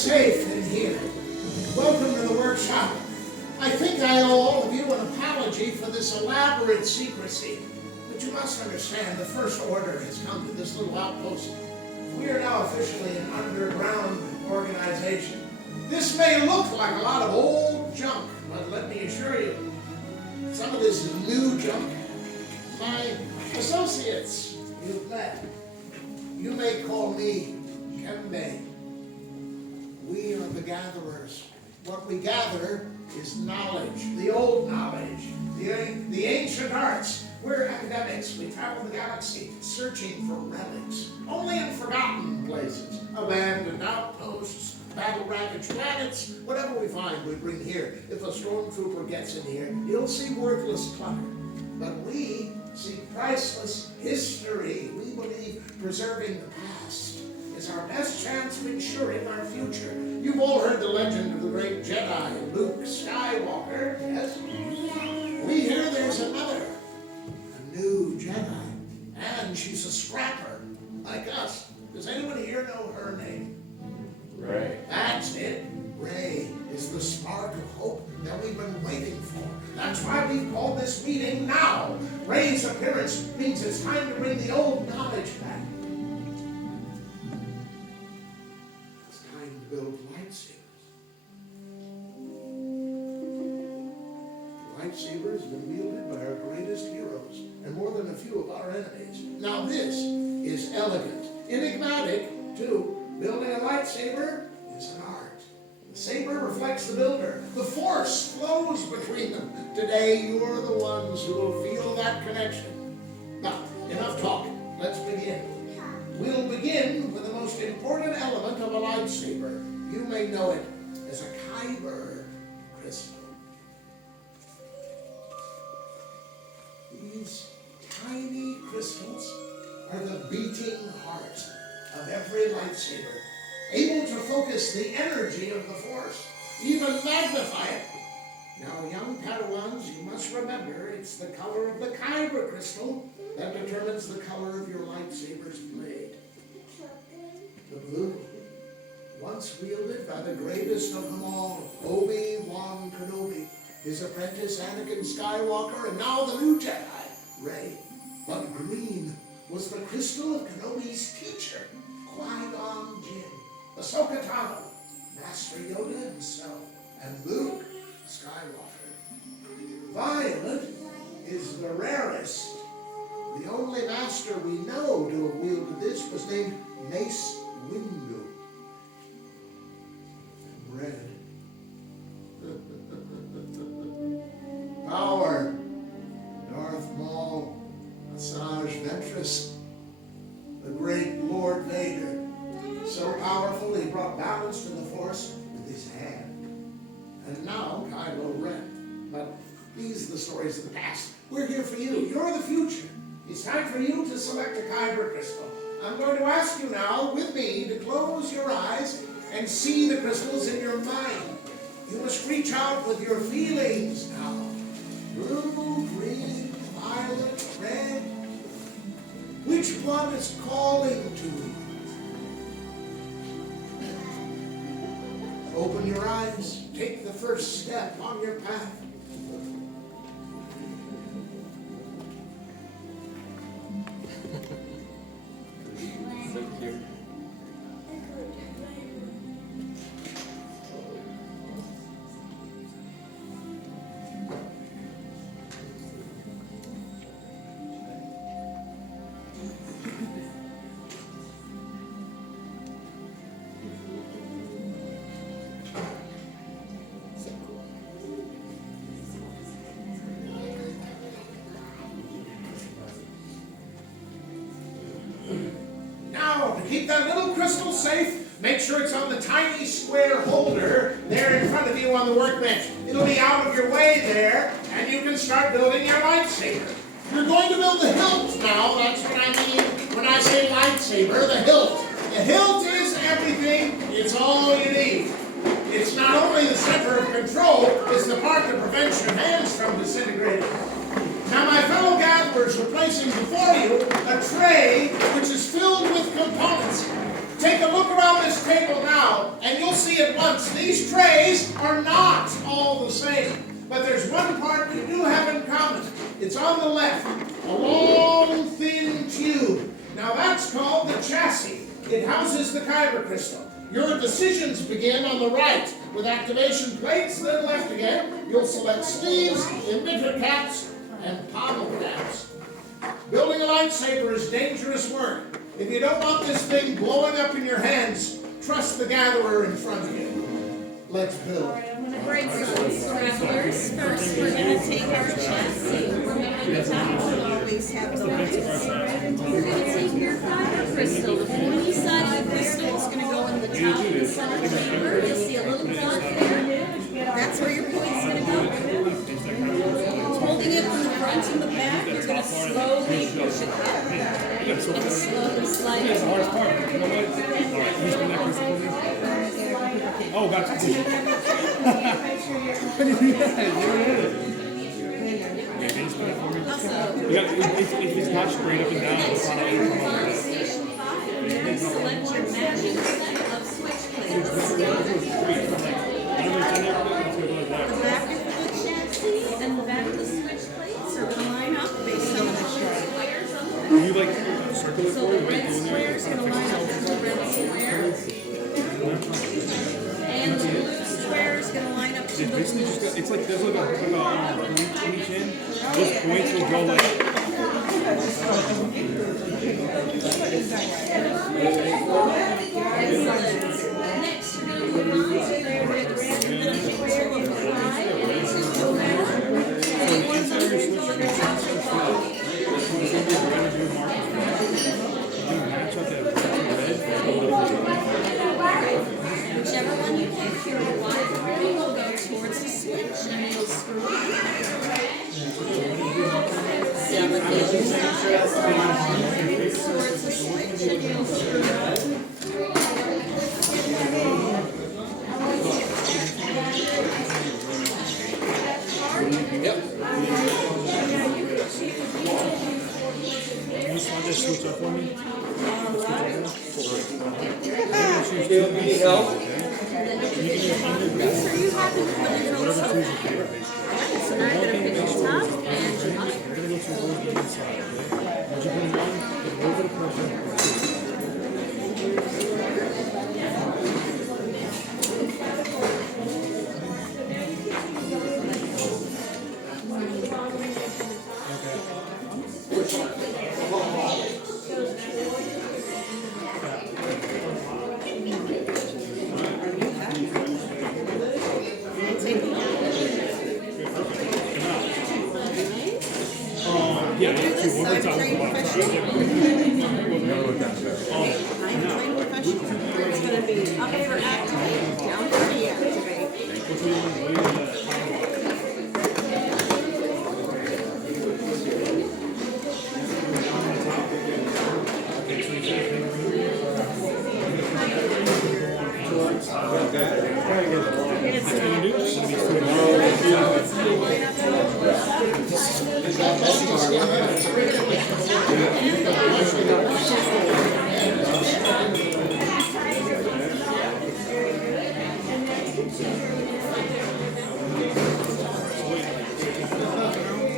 safe in here. Welcome to the workshop. I think I owe all of you an apology for this elaborate secrecy. But you must understand, the First Order has come to this little outpost. We are now officially an underground organization. This may look like a lot of old junk, but let me assure you, some of this is new junk. My associates you've met, you may call me Kembe. We are the gatherers. What we gather is knowledge, the old knowledge, the ancient arts. We're academics. We travel the galaxy searching for relics, only in forgotten places, abandoned outposts, battle-ravaged planets. Whatever we find, we bring here. If a stormtrooper gets in here, he'll see worthless clutter. But we see priceless history. We believe preserving the past is our best chance of ensuring our future. You've all heard the legend of the great Jedi, Luke Skywalker, yes? We hear there's another, a new Jedi, and she's a scrapper, like us. Does anyone here know her name? Rey. That's it. Rey is the spark of hope that we've been waiting for. That's why we've called this meeting now. Rey's appearance means it's time to bring the old knowledge back. It's time to build lightsabers. The lightsaber has been wielded by our greatest heroes and more than a few of our enemies. Now this is elegant, enigmatic too. Building a lightsaber is an art. The saber reflects the builder. The force flows between them. Today, you're the ones who will feel that connection. Now, enough talk. Let's begin. We'll begin with the most important element of a lightsaber. You may know it as a kyber crystal. These tiny crystals are the beating heart of every lightsaber, able to focus the energy of the Force, even magnify it. Now, young Padawans, you must remember it's the color of the kyber crystal that determines the color of your lightsaber's blade. The blue, once wielded by the greatest of them all, Obi-Wan Kenobi, his apprentice Anakin Skywalker, and now the new Jedi, Rey. But green was the crystal of Kenobi's teacher, Qui-Gon Jinn, Ahsoka Tano, Master Yoda himself, and Luke Skywalker. Violet is the rarest. The only master we know to have wielded this was named Mace Windu. And red. Power. Darth Maul, Asajj Ventress, the great Lord Vader. So powerful he brought balance to the Force with his hand. And now Kylo Ren. But these are the stories of the past. We're here for you. You're the future. It's time for you to select a kyber crystal. I'm going to ask you now, with me, to close your eyes and see the crystals in your mind. You must reach out with your feelings now. Blue, green, violet, red. Which one is calling to you? Open your eyes. Take the first step on your path. So cute. Keep that little crystal safe. Make sure it's on the tiny square holder there in front of you on the workbench. It'll be out of your way there, and you can start building your lightsaber. You're going to build the hilt now. That's what I mean when I say lightsaber, the hilt. The hilt is everything. It's all you need. It's not only the center of control, it's the part that prevents your hands from disintegrating. Now, my fellow gatherers are placing before you a tray which is filled with components. Take a look look around this table now, and you'll see at once these trays are not all the same. But there's one part you do have in common. It's on the left, a long, thin tube. Now that's called the chassis. It houses the kyber crystal. Your decisions begin on the right with activation plates, then left again. You'll select sleeves, emitter caps, and pommel caps. Building a lightsaber is dangerous work. If you don't want this thing blowing up in your hands, trust the gatherer in front of you. Let's build. Great scramblers. First, we're going to take our chassis. Remember the top will always have the lights. We're going to take your kyber crystal. The pointy side of the crystal is going to go in the top of the center chamber. You'll see a little dot there. That's where your point's going to go. Holding it from the front and the back, you're going to slowly push it up. And slowly slide it Oh, gotcha. If it's not straight up and down, it's not on station 5. Then select your magic set of switch plates. The back of the chassis and the back of the switch plates are going to line up based on the squares on the back. You like circle it So the red square is going to line up with the red square. And the blue square is going to line up to the basically blue. just it's like there's like a point in each end. Those points will go like Excellent. Next, you're going to move on to your red square of apply. And once I'm going to go in the top of the ball. Whichever one you pick, your wide ring will go towards the switch and you'll screw it. Same with the other side. Ring towards the switch and you'll screw it. you just want to switch up for me? So you have to put it on top. So now you're going to pick the top and up. We're gonna go to the inside, okay? Once you put them on, put a little bit of pressure. Yeah, Do this, I'm trained professional. I'm trained professional. It's going to be up for activate, down for deactivate.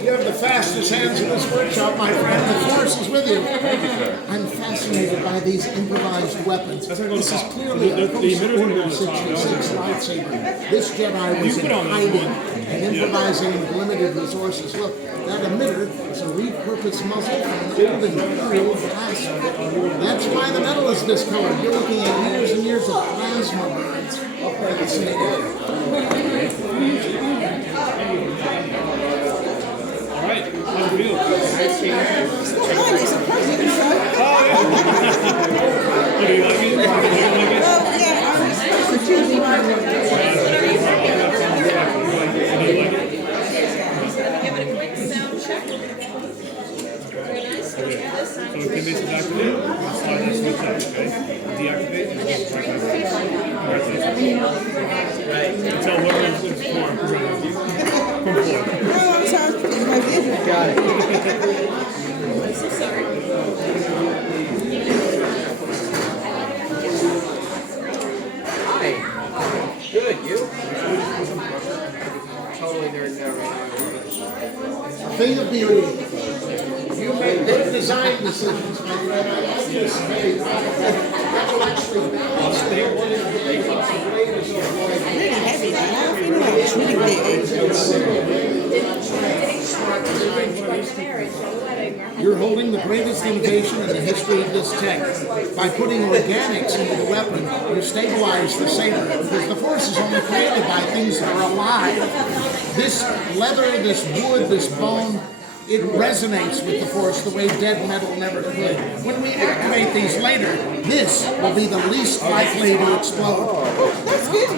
You have the fastest hands in this workshop, my friend. The force is with you. I'm fascinated by these improvised weapons. This is clearly a post-Order 66 lightsaber. This Jedi was in hiding and improvising with limited resources. Look, that emitter is a repurposed muzzle from an old Imperial blaster. That's why the metal is discolored. You're looking at years and years of plasma burns. Fascinating. Alright, how do you feel? Do you like it? Do you like it? Give it a quick sound check. Very nice. So we can basically activate, slide that switch up, okay? Deactivate, and just right there. Tell what it's for. From floor. Oh, I'm sorry. It's my vision. Got it. I'm so sorry. thing of beauty. You make good design decisions, my friend. I like this space. That will actually balance the one in the greatest of life. Really heavy, man. I feel like it's really big. You're holding the greatest innovation in the history of this tech. By putting organics into the weapon, you stabilize the saber, because the Force is only created by things that are alive. This leather, this wood, this bone, it resonates with the Force the way dead metal never could. When we activate these later, this will be the least likely to explode. That's good.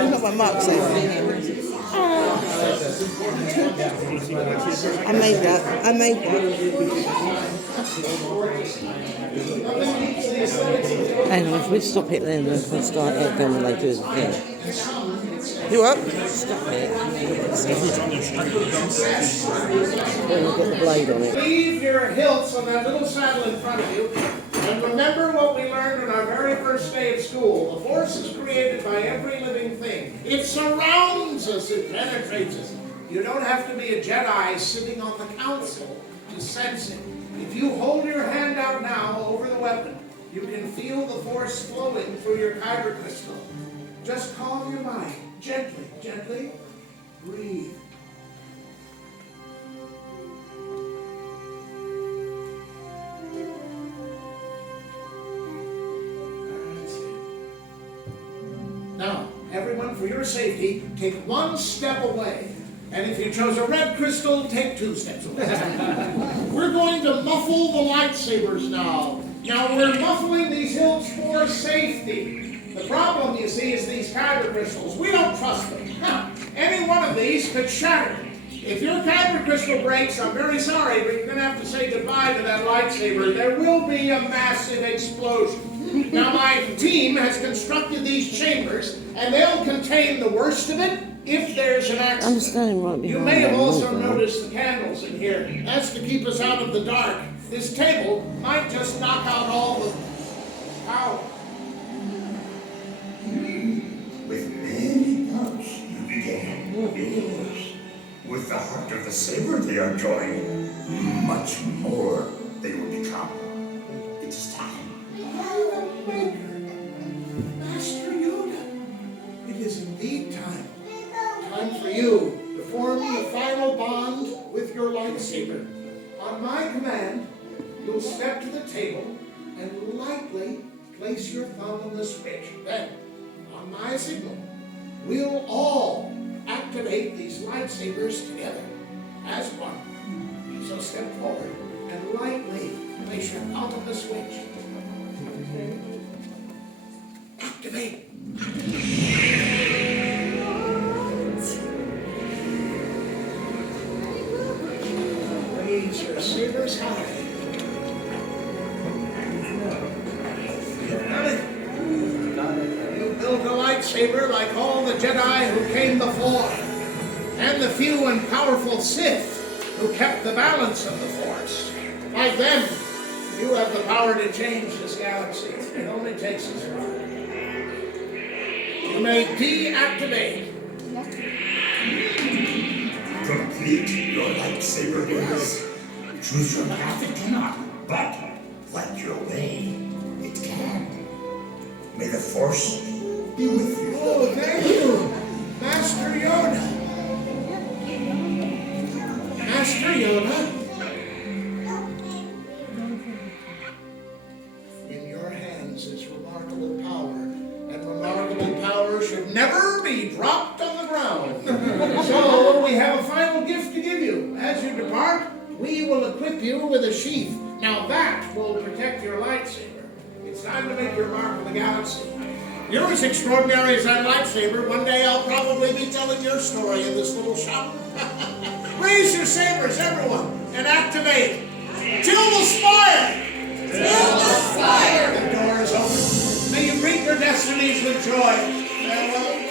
Look at my mark saber. I made that. Hang on, if we stop it then we'll start it again when they do it again. You up? Stop it. Then we'll get the blade on it. Leave your hilts on that little saddle in front of you, and remember what we learned on our very first day of school. The Force is created by every living thing. It surrounds us, it penetrates us. You don't have to be a Jedi sitting on the council to sense it. If you hold your hand out now over the weapon, you can feel the Force flowing through your kyber crystal. Just calm your mind. Gently, gently. Breathe. That's it. Now, everyone, for your safety, take one step away. And if you chose a red crystal, take 2 steps away. We're going to muffle the lightsabers now. Now, we're muffling these hilts for safety. The problem, you see, is these kyber crystals. We don't trust them. Any one of these could shatter. If your kyber crystal breaks, I'm very sorry, but you're going to have to say goodbye to that lightsaber. There will be a massive explosion. Now, my team has constructed these chambers, and they'll contain the worst of it if there's an accident. I'm standing right behind You may have also them. noticed the candles in here. That's to keep us out of the dark. This table might just knock out all the power. With many parts you began. Yours. With the heart of the saber they are joined. Much more they will become. It is time. Master Yoda, it is indeed time. Time for you to form the final bond with your lightsaber. On my command, you'll step to the table and lightly place your thumb on the switch. Then, on my signal, we'll all activate these lightsabers together as one. So step forward and lightly place your thumb on the switch. Activate. Raise your sabers high. You built a lightsaber like all the Jedi who came before, and the few and powerful Sith who kept the balance of the Force. Like them, you have the power to change this galaxy. It only takes a spark. You may deactivate. Complete your lightsaber is. Choose your path it cannot, but light your way it can. May the Force be with you. Oh, thank you, Master Yoda. Master Yoda. In your hands is remarkable power, and remarkable power should never be dropped on the ground. So we have a final gift to give you. As you depart, we will equip you with a sheath. Now that will protect your lightsaber. It's time to make your mark on the galaxy. You're as extraordinary as that lightsaber. One day I'll probably be telling your story in this little shop. Raise your sabers, everyone, and activate. Till the spire! Till the spire! The door is open. May you greet your destinies with joy. Farewell.